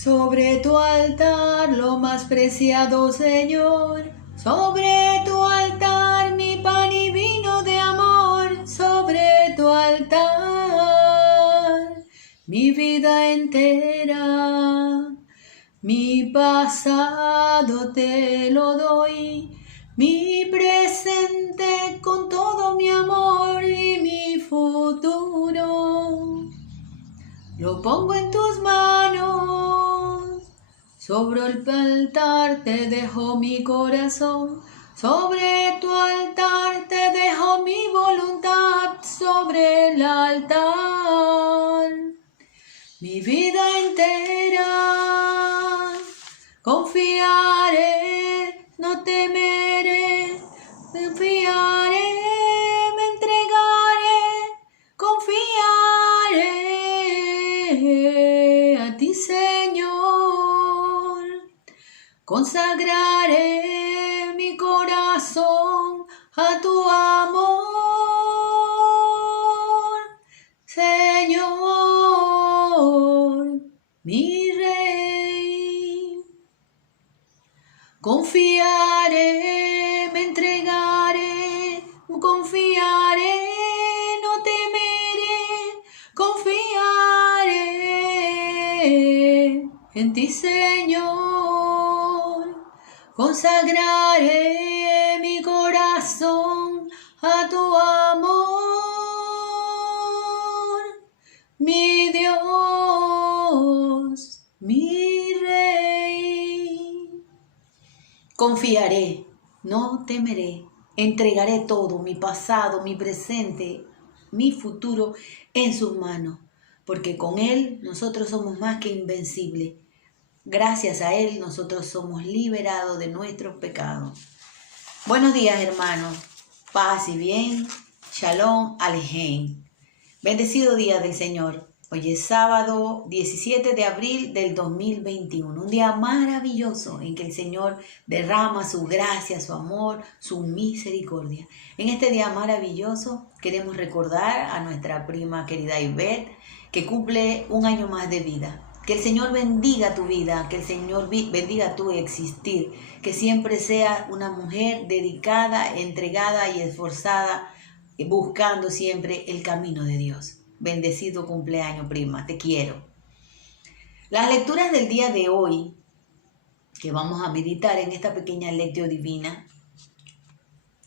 Sobre tu altar lo más preciado, Señor. Sobre tu altar mi pan y vino de amor. Sobre tu altar mi vida entera. Mi pasado te lo doy, mi presente con todo mi amor y mi futuro. Lo pongo en tus manos, sobre el altar te dejo mi corazón, sobre tu altar te dejo mi voluntad, sobre el altar mi vida entera. Confiaré, no temeré, confiaré, me entregaré, confiaré a ti, Señor. Consagraré mi corazón a tu amor, Señor, mi Rey. Confiaré, me entregaré, confiaré, no temeré, confiaré en ti, Señor. Consagraré mi corazón a tu amor, mi Dios, mi Rey. Confiaré, no temeré, entregaré todo, mi pasado, mi presente, mi futuro en sus manos, porque con Él nosotros somos más que invencibles. Gracias a Él nosotros somos liberados de nuestros pecados. Buenos días, hermanos. Paz y bien. Shalom Alejem. Bendecido día del Señor. Hoy es sábado 17 de abril del 2021, un día maravilloso en que el Señor derrama su gracia, su amor, su misericordia. En este día maravilloso queremos recordar a nuestra prima querida Ivette, que cumple un año más de vida. Que el Señor bendiga tu vida, que el Señor bendiga tu existir, que siempre seas una mujer dedicada, entregada y esforzada, buscando siempre el camino de Dios. Bendecido cumpleaños, prima, te quiero. Las lecturas del día de hoy, que vamos a meditar en esta pequeña lectio divina,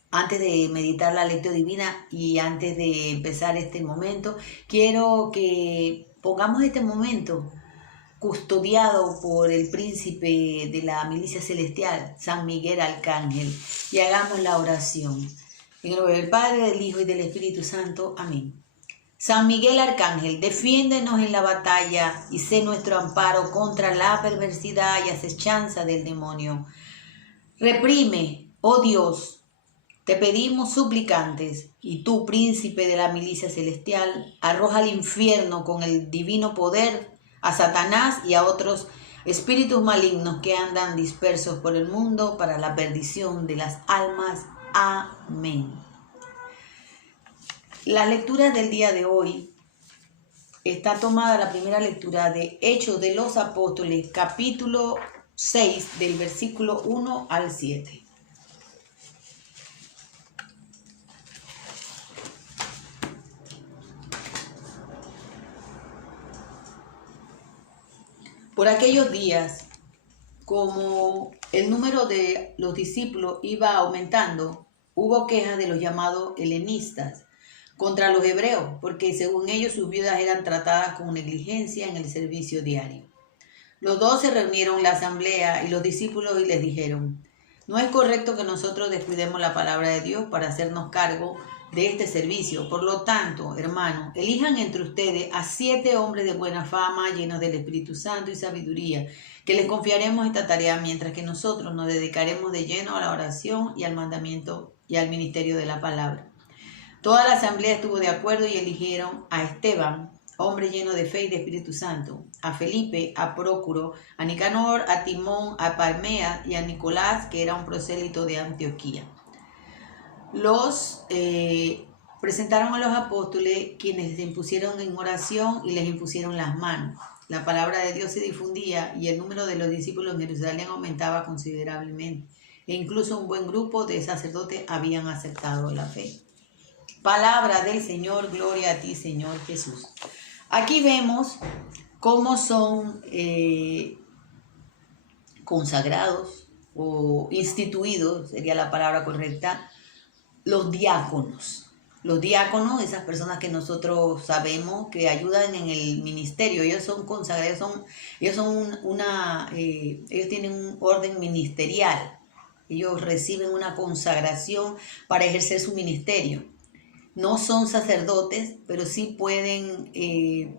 antes de meditar la lectio divina y antes de empezar este momento, quiero que pongamos este momento custodiado por el príncipe de la milicia celestial, San Miguel Arcángel, y hagamos la oración. En el nombre del Padre, del Hijo y del Espíritu Santo. Amén. San Miguel Arcángel, defiéndenos en la batalla y sé nuestro amparo contra la perversidad y acechanza del demonio. Reprime, oh Dios, te pedimos suplicantes, y tú, príncipe de la milicia celestial, arroja al infierno con el divino poder a Satanás y a otros espíritus malignos que andan dispersos por el mundo para la perdición de las almas. Amén. La lectura del día de hoy está tomada la primera lectura de Hechos de los Apóstoles, capítulo 6, del versículo 1 al 7. Por aquellos días, como el número de los discípulos iba aumentando, hubo quejas de los llamados helenistas contra los hebreos, porque según ellos sus viudas eran tratadas con negligencia en el servicio diario. Los 12 reunieron en la asamblea y los discípulos y les dijeron: no es correcto que nosotros descuidemos la palabra de Dios para hacernos cargo de este servicio. Por lo tanto, hermanos, elijan entre ustedes a 7 hombres de buena fama, llenos del Espíritu Santo y sabiduría, que les confiaremos esta tarea, mientras que nosotros nos dedicaremos de lleno a la oración y al mandamiento y al ministerio de la palabra. Toda la asamblea estuvo de acuerdo y eligieron a Esteban, hombre lleno de fe y de Espíritu Santo, a Felipe, a Prócoro, a Nicanor, a Timón, a Parmea y a Nicolás, que era un prosélito de Antioquía. Los presentaron a los apóstoles, quienes les impusieron en oración y les impusieron las manos. la palabra de Dios se difundía y el número de los discípulos en Jerusalén aumentaba considerablemente. E incluso un buen grupo de sacerdotes habían aceptado la fe. Palabra del Señor, gloria a ti, Señor Jesús. Aquí vemos cómo son consagrados o instituidos, sería la palabra correcta, los diáconos. Los diáconos, esas personas que nosotros sabemos que ayudan en el ministerio, ellos son consagrados, ellos tienen un orden ministerial, ellos reciben una consagración para ejercer su ministerio. No son sacerdotes, pero sí pueden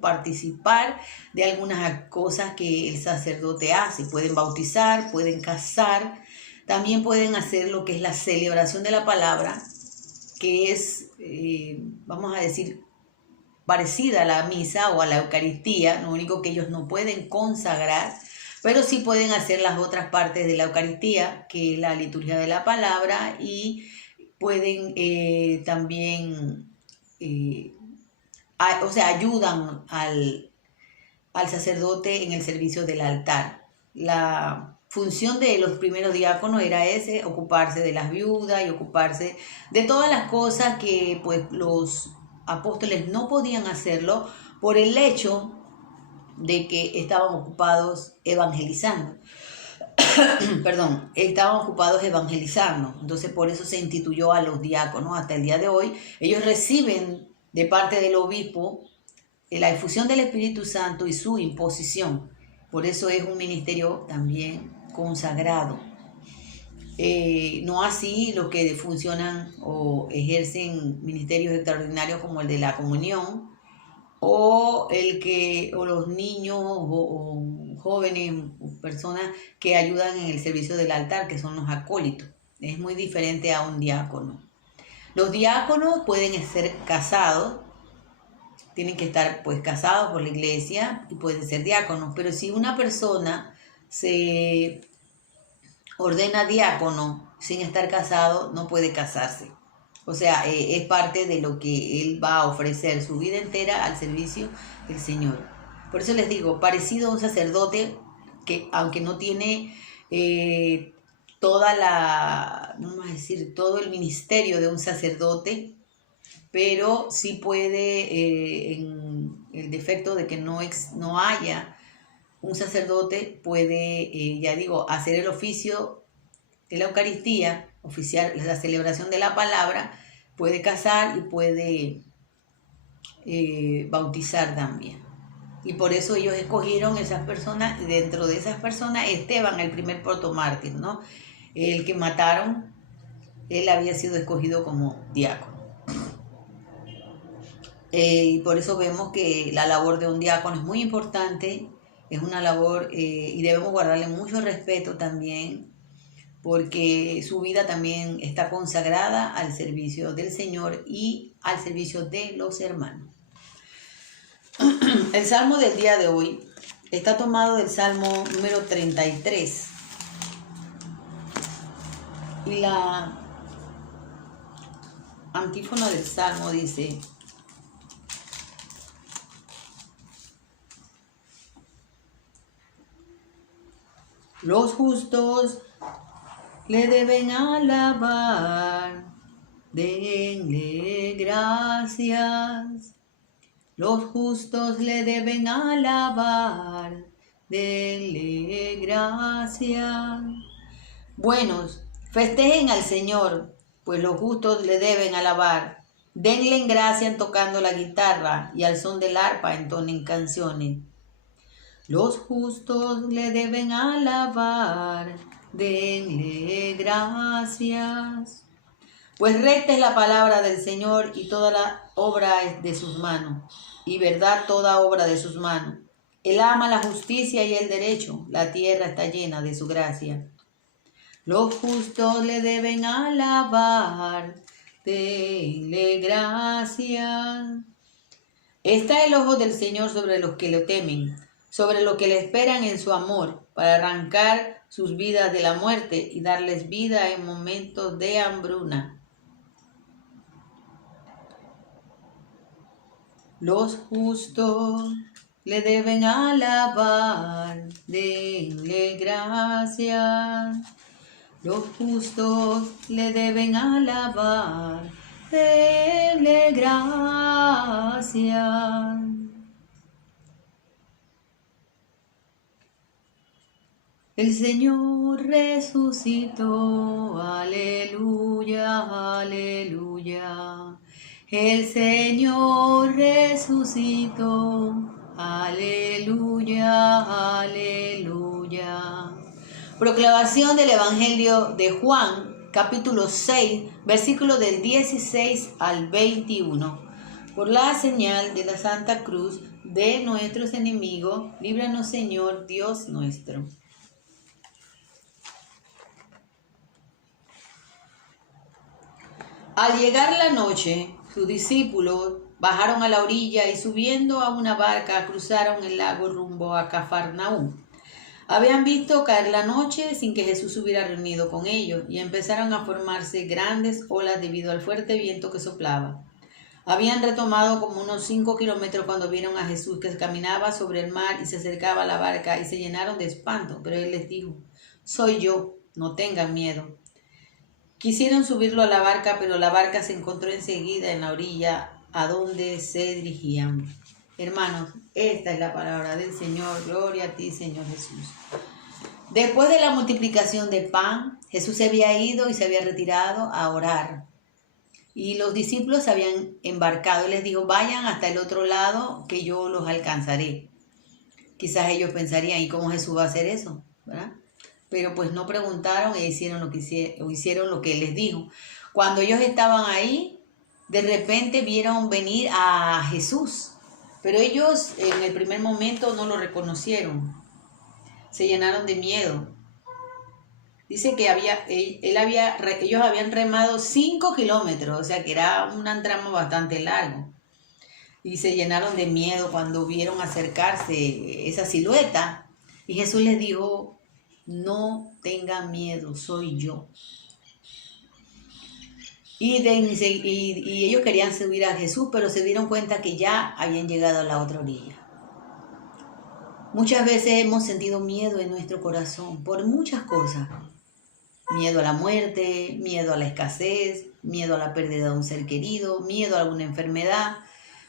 participar de algunas cosas que el sacerdote hace. Pueden bautizar, pueden casar, también pueden hacer lo que es la celebración de la palabra, que es, vamos a decir, parecida a la misa o a la Eucaristía. Lo único que ellos no pueden consagrar, pero sí pueden hacer las otras partes de la Eucaristía, que es la liturgia de la palabra, y pueden también, ayudan al sacerdote en el servicio del altar. La función de los primeros diáconos era ocuparse de las viudas y ocuparse de todas las cosas que pues los apóstoles no podían hacerlo por el hecho de que estaban ocupados evangelizando. Perdón, estaban ocupados evangelizando. Entonces por eso se instituyó a los diáconos. Hasta el día de hoy ellos reciben de parte del obispo la efusión del Espíritu Santo y su imposición. Por eso es un ministerio también consagrado. No así los que funcionan o ejercen ministerios extraordinarios como el de la comunión, o los niños o jóvenes o personas que ayudan en el servicio del altar, que son los acólitos. Es muy diferente a un diácono. Los diáconos pueden ser casados, tienen que estar pues casados por la iglesia y pueden ser diáconos, pero si una persona se ordena diácono sin estar casado, no puede casarse. O sea, es parte de lo que él va a ofrecer su vida entera al servicio del Señor. Por eso les digo, parecido a un sacerdote que aunque no tiene todo el ministerio de un sacerdote, pero sí puede, en el defecto de que no haya un sacerdote, puede, hacer el oficio de la Eucaristía, oficiar la celebración de la palabra, puede casar y puede bautizar también. Y por eso ellos escogieron esas personas, y dentro de esas personas Esteban, el primer protomártir, ¿no? El que mataron, él había sido escogido como diácono. Y por eso vemos que la labor de un diácono es muy importante, es una labor y debemos guardarle mucho respeto también, porque su vida también está consagrada al servicio del Señor y al servicio de los hermanos. El salmo del día de hoy está tomado del salmo número 33. Y la antífona del salmo dice: los justos le deben alabar, denle gracias. Los justos le deben alabar, denle gracias. Buenos, festejen al Señor, pues los justos le deben alabar. Denle en gracia tocando la guitarra y al son del arpa entonen canciones. Los justos le deben alabar, denle gracias. Pues recta es la palabra del Señor y toda la obra es de sus manos, y verdad toda obra de sus manos. Él ama la justicia y el derecho, la tierra está llena de su gracia. Los justos le deben alabar, denle gracias. Está el ojo del Señor sobre los que lo temen, sobre los que le esperan en su amor, para arrancar sus vidas de la muerte y darles vida en momentos de hambruna. Los justos le deben alabar, denle gracias. Los justos le deben alabar, denle gracias. El Señor resucitó, aleluya, aleluya. El Señor resucitó, aleluya, aleluya. Proclamación del Evangelio de Juan, capítulo 6, versículos del 16 al 21. Por la señal de la Santa Cruz de nuestros enemigos, líbranos, Señor, Dios nuestro. Al llegar la noche, sus discípulos bajaron a la orilla y subiendo a una barca cruzaron el lago rumbo a Cafarnaúm. Habían visto caer la noche sin que Jesús se hubiera reunido con ellos y empezaron a formarse grandes olas debido al fuerte viento que soplaba. Habían retomado como unos 5 kilómetros cuando vieron a Jesús que caminaba sobre el mar y se acercaba a la barca y se llenaron de espanto, pero él les dijo: «Soy yo, no tengan miedo». Quisieron subirlo a la barca, pero la barca se encontró enseguida en la orilla a donde se dirigían. Hermanos, esta es la palabra del Señor. Gloria a ti, Señor Jesús. Después de la multiplicación de pan, Jesús se había ido y se había retirado a orar. Y los discípulos se habían embarcado y les dijo: vayan hasta el otro lado que yo los alcanzaré. Quizás ellos pensarían: ¿y cómo Jesús va a hacer eso? ¿Verdad? Pero pues no preguntaron e hicieron lo que él les dijo. Cuando ellos estaban ahí, de repente vieron venir a Jesús, pero ellos en el primer momento no lo reconocieron. Se llenaron de miedo. Dice que ellos habían remado 5 kilómetros, o sea que era un tramo bastante largo. Y se llenaron de miedo cuando vieron acercarse esa silueta. Y Jesús les dijo: no tengan miedo, soy yo. Y ellos querían subir a Jesús, pero se dieron cuenta que ya habían llegado a la otra orilla. Muchas veces hemos sentido miedo en nuestro corazón por muchas cosas. Miedo a la muerte, miedo a la escasez, miedo a la pérdida de un ser querido, miedo a alguna enfermedad,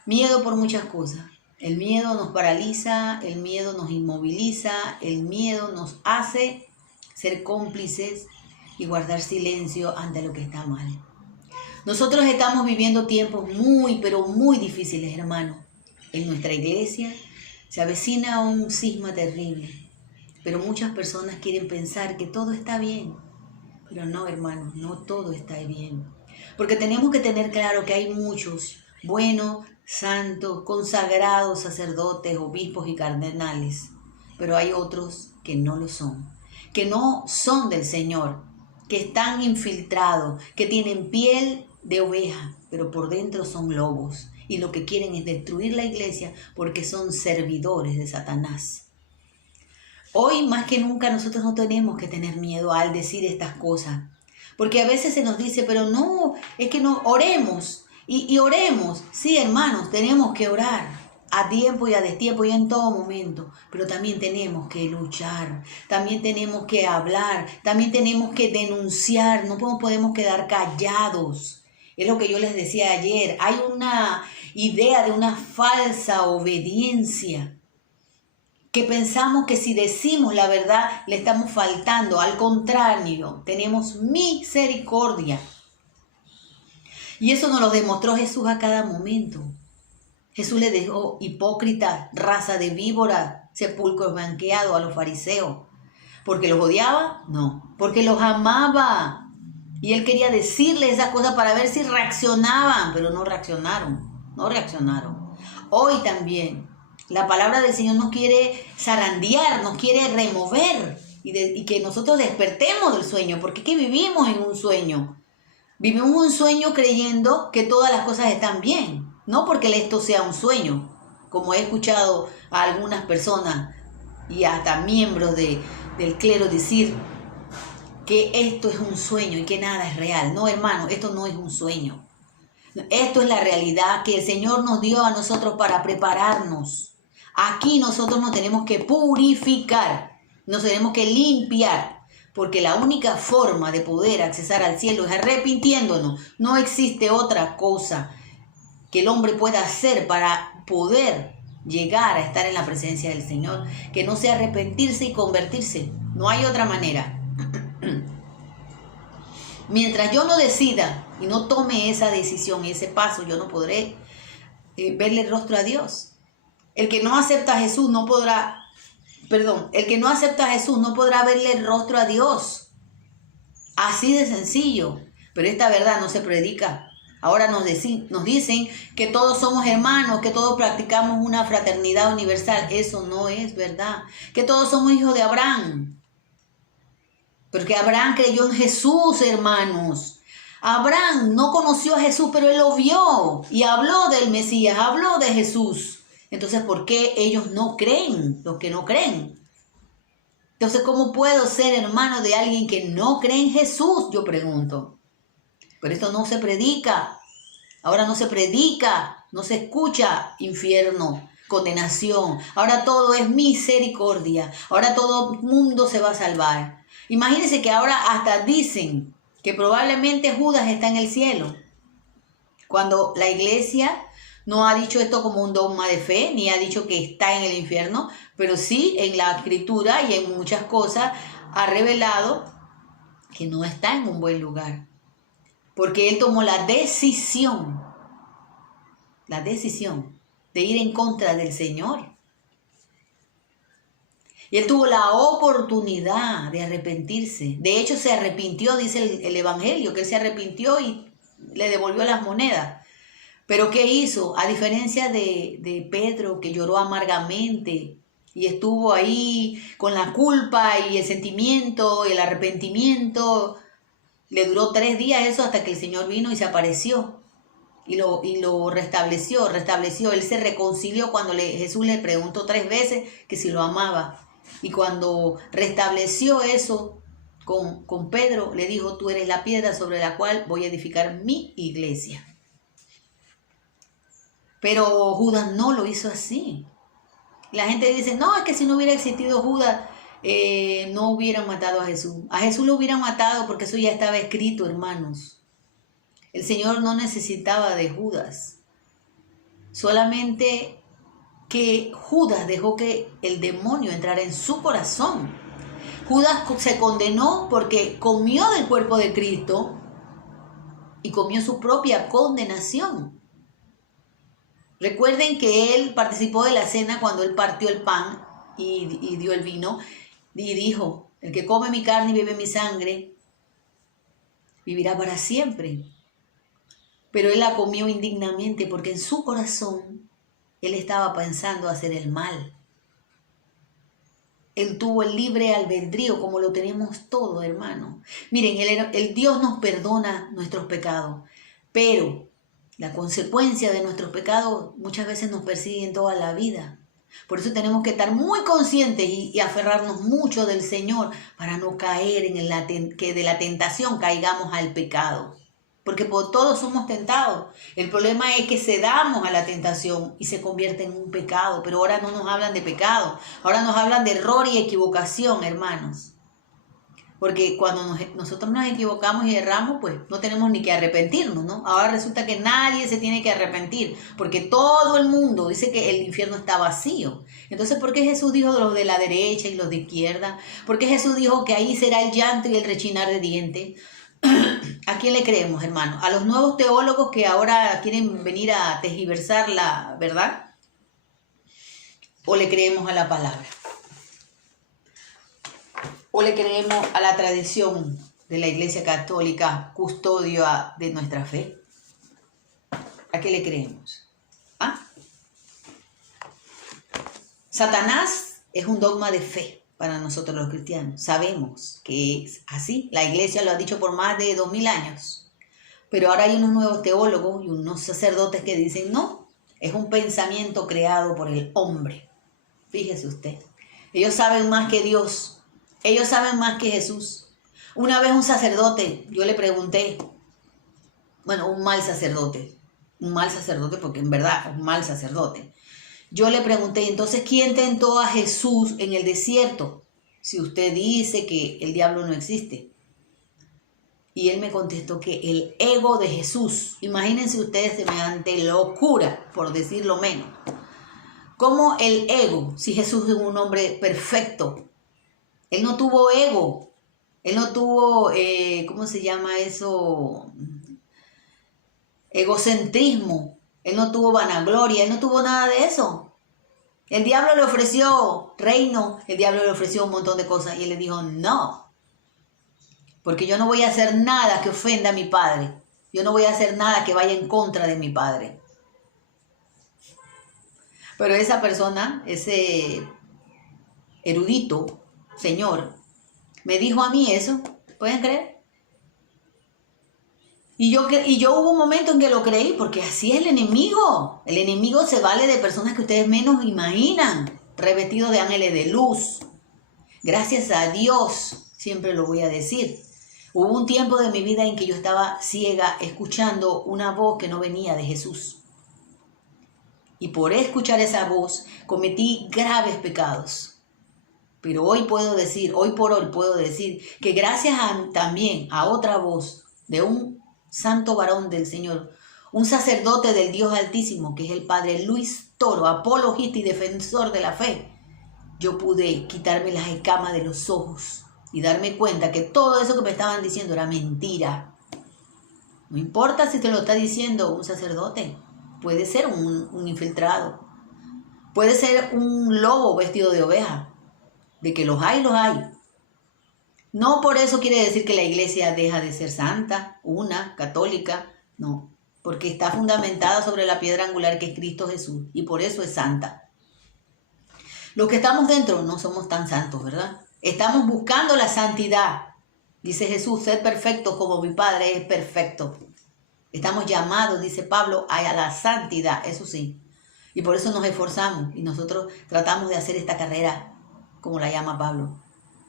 miedo por muchas cosas. El miedo nos paraliza, el miedo nos inmoviliza, el miedo nos hace ser cómplices y guardar silencio ante lo que está mal. Nosotros estamos viviendo tiempos muy, pero muy difíciles, hermanos. En nuestra iglesia se avecina un cisma terrible, pero muchas personas quieren pensar que todo está bien. Pero no, hermanos, no todo está bien. Porque tenemos que tener claro que hay muchos buenos, santos, consagrados, sacerdotes, obispos y cardenales. Pero hay otros que no lo son, que no son del Señor, que están infiltrados, que tienen piel de oveja, pero por dentro son lobos. Y lo que quieren es destruir la iglesia porque son servidores de Satanás. Hoy más que nunca nosotros no tenemos que tener miedo al decir estas cosas. Porque a veces se nos dice: pero no, es que no, oremos. Y oremos. Sí, hermanos, tenemos que orar a tiempo y a destiempo y en todo momento. Pero también tenemos que luchar. También tenemos que hablar. También tenemos que denunciar. No podemos quedar callados. Es lo que yo les decía ayer. Hay una idea de una falsa obediencia, que pensamos que si decimos la verdad le estamos faltando. Al contrario, tenemos misericordia. Y eso nos lo demostró Jesús a cada momento. Jesús le dejó: hipócrita, raza de víboras, sepulcros blanqueados a los fariseos. ¿Porque los odiaba? No, porque los amaba. Y él quería decirles esas cosas para ver si reaccionaban, pero no reaccionaron. Hoy también la palabra del Señor nos quiere zarandear, nos quiere remover y que nosotros despertemos del sueño, porque es que vivimos en un sueño. Vivimos un sueño creyendo que todas las cosas están bien, no porque esto sea un sueño, como he escuchado a algunas personas y hasta miembros del clero decir que esto es un sueño y que nada es real. No, hermano, esto no es un sueño. Esto es la realidad que el Señor nos dio a nosotros para prepararnos Aquí nosotros nos tenemos que purificar, nos tenemos que limpiar, porque la única forma de poder accesar al cielo es arrepintiéndonos. No existe otra cosa que el hombre pueda hacer para poder llegar a estar en la presencia del Señor, que no sea arrepentirse y convertirse. No hay otra manera. Mientras yo no decida y no tome esa decisión y ese paso, yo no podré verle el rostro a Dios. El que no acepta a Jesús no podrá, el que no acepta a Jesús no podrá verle el rostro a Dios. Así de sencillo. Pero esta verdad no se predica. Ahora nos dicen que todos somos hermanos, que todos practicamos una fraternidad universal. Eso no es verdad. Que todos somos hijos de Abraham. Porque Abraham creyó en Jesús, hermanos. Abraham no conoció a Jesús, pero él lo vio y habló del Mesías, habló de Jesús. Entonces, ¿por qué ellos no creen? Los que no creen. Entonces, ¿cómo puedo ser hermano de alguien que no cree en Jesús? Yo pregunto. Pero esto no se predica. Ahora no se predica, no se escucha infierno, condenación. Ahora todo es misericordia. Ahora todo el mundo se va a salvar. Imagínense que ahora hasta dicen que probablemente Judas está en el cielo. Cuando la iglesia no ha dicho esto como un dogma de fe, ni ha dicho que está en el infierno, pero sí en la escritura y en muchas cosas ha revelado que no está en un buen lugar. Porque él tomó la decisión de ir en contra del Señor. Y él tuvo la oportunidad de arrepentirse. De hecho, se arrepintió, dice el Evangelio, que él se arrepintió y le devolvió las monedas. Pero ¿qué hizo? A diferencia de Pedro, que lloró amargamente y estuvo ahí con la culpa y el sentimiento, el arrepentimiento, le duró 3 días eso hasta que el Señor vino y se apareció y lo restableció. Él se reconcilió cuando Jesús le preguntó 3 veces que si lo amaba. Y cuando restableció eso con Pedro, le dijo: tú eres la piedra sobre la cual voy a edificar mi iglesia. Pero Judas no lo hizo así. La gente dice: no, es que si no hubiera existido Judas, no hubieran matado a Jesús. A Jesús lo hubieran matado porque eso ya estaba escrito, hermanos. El Señor no necesitaba de Judas. Solamente que Judas dejó que el demonio entrara en su corazón. Judas se condenó porque comió del cuerpo de Cristo y comió su propia condenación. Recuerden que él participó de la cena cuando él partió el pan y dio el vino y dijo: el que come mi carne y bebe mi sangre vivirá para siempre. Pero él la comió indignamente porque en su corazón él estaba pensando hacer el mal. Él tuvo el libre albedrío como lo tenemos todo, hermano. Miren, el Dios nos perdona nuestros pecados, pero la consecuencia de nuestros pecados muchas veces nos persiguen toda la vida. Por eso tenemos que estar muy conscientes y aferrarnos mucho del Señor para no caer que de la tentación caigamos al pecado. Porque por todos somos tentados. El problema es que cedamos a la tentación y se convierte en un pecado. Pero ahora no nos hablan de pecado. Ahora nos hablan de error y equivocación, hermanos. Porque cuando nosotros nos equivocamos y erramos, pues no tenemos ni que arrepentirnos, ¿no? Ahora resulta que nadie se tiene que arrepentir. Porque todo el mundo dice que el infierno está vacío. Entonces, ¿por qué Jesús dijo los de la derecha y los de izquierda? ¿Por qué Jesús dijo que ahí será el llanto y el rechinar de dientes? ¿A quién le creemos, hermano? ¿A los nuevos teólogos que ahora quieren venir a tergiversar la verdad? ¿O le creemos a la palabra? ¿O le creemos a la tradición de la Iglesia Católica, custodia de nuestra fe? ¿A qué le creemos? ¿Ah? Satanás es un dogma de fe para nosotros los cristianos. Sabemos que es así. La iglesia lo ha dicho por más de 2000 años. Pero ahora hay unos nuevos teólogos y unos sacerdotes que dicen: no, es un pensamiento creado por el hombre. Fíjese usted. Ellos saben más que Dios. Ellos saben más que Jesús. Una vez un sacerdote, yo le pregunté, un mal sacerdote porque en verdad es un mal sacerdote. Yo le pregunté, entonces, ¿quién tentó a Jesús en el desierto? Si usted dice que el diablo no existe. Y él me contestó que el ego de Jesús, imagínense ustedes semejante locura, por decirlo menos. ¿Cómo el ego, si Jesús es un hombre perfecto? Él no tuvo ego, él no tuvo, ¿cómo se llama eso? Egocentrismo, él no tuvo vanagloria, él no tuvo nada de eso. El diablo le ofreció reino, el diablo le ofreció un montón de cosas y él le dijo no, porque yo no voy a hacer nada que ofenda a mi Padre, yo no voy a hacer nada que vaya en contra de mi Padre. Pero esa persona, ese erudito señor, me dijo a mí eso, ¿pueden creer? Y yo hubo un momento en que lo creí, porque así es el enemigo. El enemigo se vale de personas que ustedes menos imaginan, revestidos de ángeles de luz. Gracias a Dios, siempre lo voy a decir. Hubo un tiempo de mi vida en que yo estaba ciega, escuchando una voz que no venía de Jesús. Y por escuchar esa voz, cometí graves pecados. Pero hoy por hoy puedo decir que gracias también a otra voz de un santo varón del Señor, un sacerdote del Dios Altísimo, que es el Padre Luis Toro, apologista y defensor de la fe, yo pude quitarme las escamas de los ojos y darme cuenta que todo eso que me estaban diciendo era mentira. No importa si te lo está diciendo un sacerdote, puede ser un infiltrado, puede ser un lobo vestido de oveja. De que los hay, los hay. No por eso quiere decir que la iglesia deja de ser santa, católica, no, porque está fundamentada sobre la piedra angular que es Cristo Jesús y por eso es santa. Los que estamos dentro no somos tan santos, ¿verdad? Estamos buscando la santidad. Dice Jesús, sed perfectos como mi Padre es perfecto. Estamos llamados, dice Pablo, a la santidad, eso sí. Y por eso nos esforzamos y nosotros tratamos de hacer esta carrera, como la llama Pablo,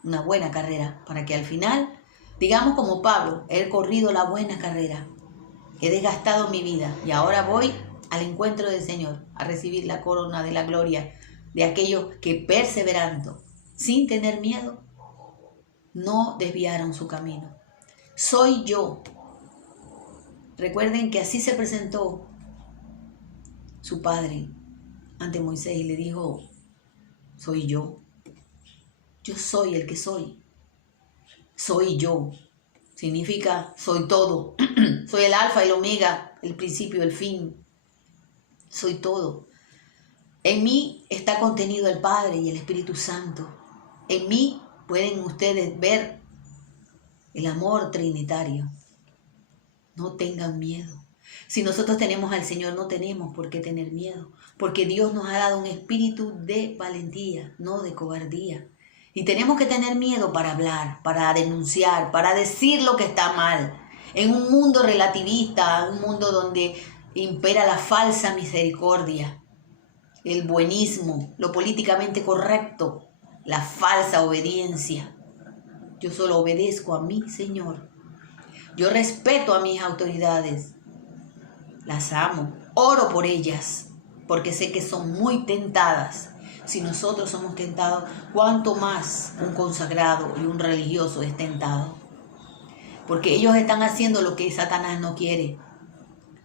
una buena carrera, para que al final, digamos como Pablo, he corrido la buena carrera, he desgastado mi vida y ahora voy al encuentro del Señor, a recibir la corona de la gloria de aquellos que perseverando, sin tener miedo, no desviaron su camino. Soy yo. Recuerden que así se presentó su padre ante Moisés y le dijo, soy yo. Yo soy el que soy. Soy yo. Significa soy todo. Soy el alfa y el omega, el principio y el fin. Soy todo. En mí está contenido el Padre y el Espíritu Santo. En mí pueden ustedes ver el amor trinitario. No tengan miedo. Si nosotros tenemos al Señor, no tenemos por qué tener miedo. Porque Dios nos ha dado un espíritu de valentía, no de cobardía. Y tenemos que tener miedo para hablar, para denunciar, para decir lo que está mal. En un mundo relativista, un mundo donde impera la falsa misericordia, el buenismo, lo políticamente correcto, la falsa obediencia. Yo solo obedezco a mi Señor. Yo respeto a mis autoridades. Las amo, oro por ellas, porque sé que son muy tentadas. Si nosotros somos tentados, ¿cuánto más un consagrado y un religioso es tentado? Porque ellos están haciendo lo que Satanás no quiere.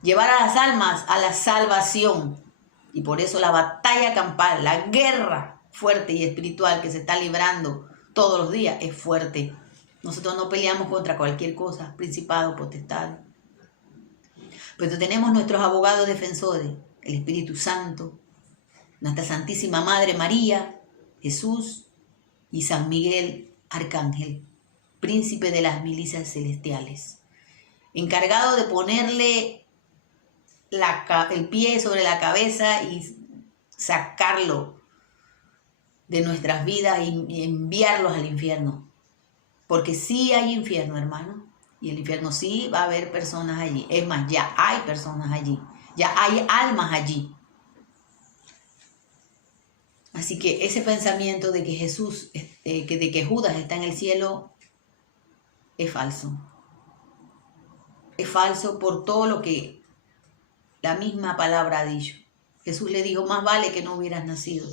Llevar a las almas a la salvación. Y por eso la batalla campal, la guerra fuerte y espiritual que se está librando todos los días es fuerte. Nosotros no peleamos contra cualquier cosa, principado, potestad. Pero tenemos nuestros abogados defensores, el Espíritu Santo, nuestra Santísima Madre María, Jesús y San Miguel Arcángel, príncipe de las milicias celestiales, encargado de ponerle el pie sobre la cabeza y sacarlo de nuestras vidas y enviarlos al infierno. Porque sí hay infierno, hermano, y el infierno sí va a haber personas allí. Es más, ya hay personas allí, ya hay almas allí. Así que ese pensamiento de que de que Judas está en el cielo es falso. Es falso por todo lo que la misma palabra ha dicho. Jesús le dijo, más vale que no hubieras nacido.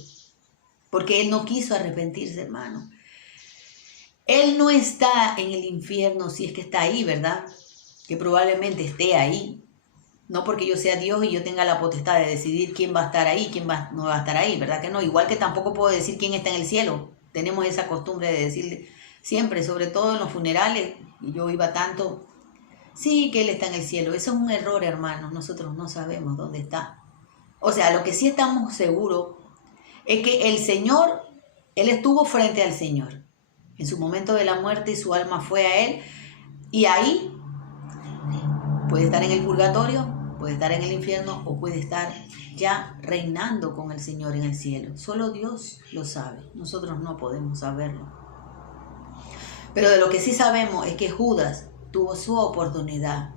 Porque él no quiso arrepentirse, hermano. Él no está en el infierno, si es que está ahí, ¿verdad? Que probablemente esté ahí. No porque yo sea Dios y yo tenga la potestad de decidir quién va a estar ahí, no va a estar ahí, ¿verdad que no? Igual que tampoco puedo decir quién está en el cielo. Tenemos esa costumbre de decir siempre, sobre todo en los funerales, y yo iba tanto, sí que Él está en el cielo. Eso es un error, hermanos. Nosotros no sabemos dónde está. O sea, lo que sí estamos seguros es que el Señor, Él estuvo frente al Señor en su momento de la muerte y su alma fue a Él. Y ahí puede estar en el purgatorio, puede estar en el infierno o puede estar ya reinando con el Señor en el cielo. Solo Dios lo sabe. Nosotros no podemos saberlo. Pero de lo que sí sabemos es que Judas tuvo su oportunidad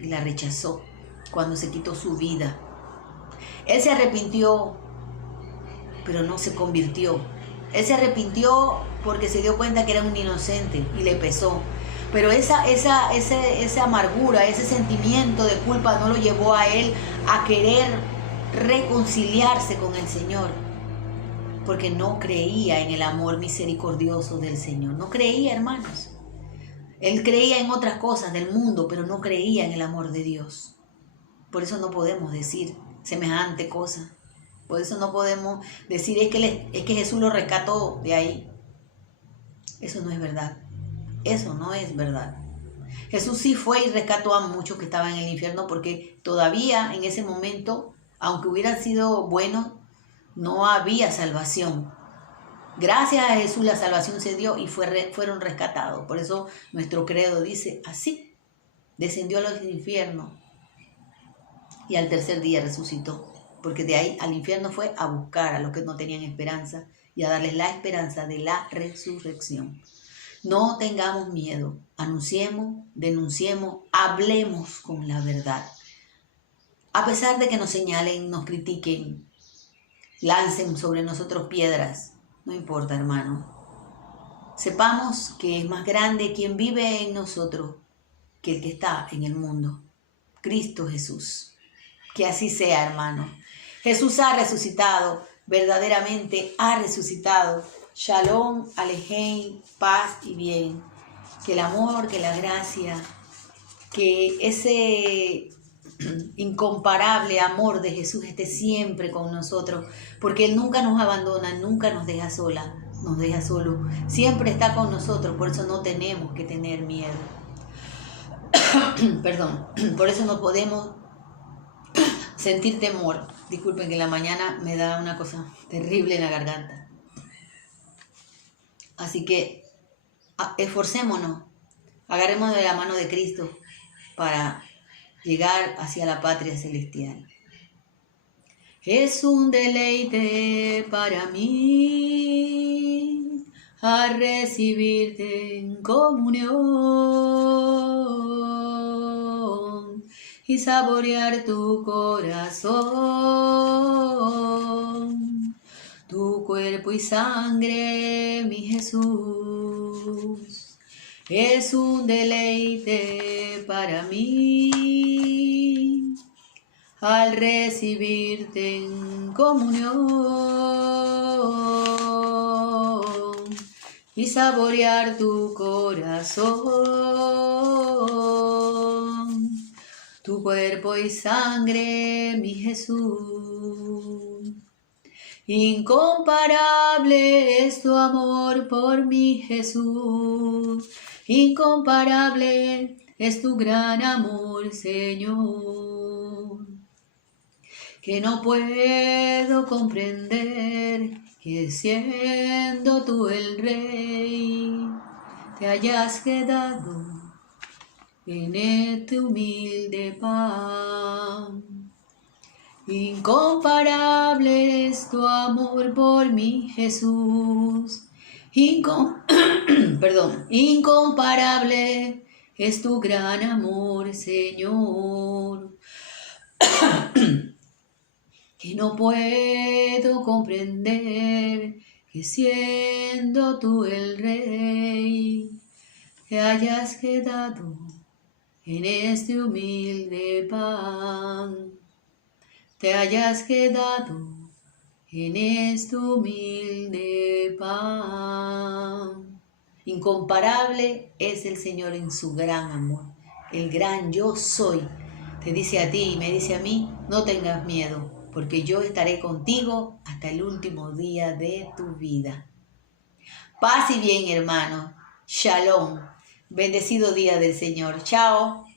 y la rechazó cuando se quitó su vida. Él se arrepintió, pero no se convirtió. Él se arrepintió porque se dio cuenta que era un inocente y le pesó. Pero esa amargura, ese sentimiento de culpa no lo llevó a él a querer reconciliarse con el Señor. Porque no creía en el amor misericordioso del Señor. No creía, hermanos. Él creía en otras cosas del mundo, pero no creía en el amor de Dios. Por eso no podemos decir semejante cosa. Por eso no podemos decir es que Jesús lo rescató de ahí. Eso no es verdad. Eso no es verdad. Jesús sí fue y rescató a muchos que estaban en el infierno porque todavía en ese momento, aunque hubieran sido buenos, no había salvación. Gracias a Jesús la salvación se dio y fueron rescatados. Por eso nuestro credo dice así. Descendió a los infiernos y al tercer día resucitó. Porque de ahí al infierno fue a buscar a los que no tenían esperanza y a darles la esperanza de la resurrección. No tengamos miedo, anunciemos, denunciemos, hablemos con la verdad. A pesar de que nos señalen, nos critiquen, lancen sobre nosotros piedras, no importa, hermano. Sepamos que es más grande quien vive en nosotros que el que está en el mundo, Cristo Jesús. Que así sea, hermano. Jesús ha resucitado, verdaderamente ha resucitado. Shalom, Alejem, paz y bien. Que el amor, que la gracia, que ese incomparable amor de Jesús esté siempre con nosotros, porque Él nunca nos abandona, nunca nos deja sola, nos deja solo. Siempre está con nosotros, por eso no tenemos que tener miedo. Perdón, por eso no podemos sentir temor. Disculpen que en la mañana me da una cosa terrible en la garganta. Así que esforcémonos, agarremos de la mano de Cristo para llegar hacia la patria celestial. Es un deleite para mí a recibirte en comunión y saborear tu corazón, tu cuerpo y sangre, mi Jesús. Es un deleite para mí al recibirte en comunión y saborear tu corazón, tu cuerpo y sangre, mi Jesús. Incomparable es tu amor por mi Jesús, incomparable es tu gran amor, Señor, que no puedo comprender que siendo tú el Rey, te hayas quedado en este humilde pan. Incomparable es tu amor por mi Jesús. Incomparable es tu gran amor, Señor. Que no puedo comprender que siendo tú el Rey, te hayas quedado en este humilde pan. te hayas quedado en este humilde pan. Incomparable es el Señor en su gran amor, el gran yo soy. Te dice a ti y me dice a mí, no tengas miedo, porque yo estaré contigo hasta el último día de tu vida. Paz y bien, hermano. Shalom. Bendecido día del Señor. Chao.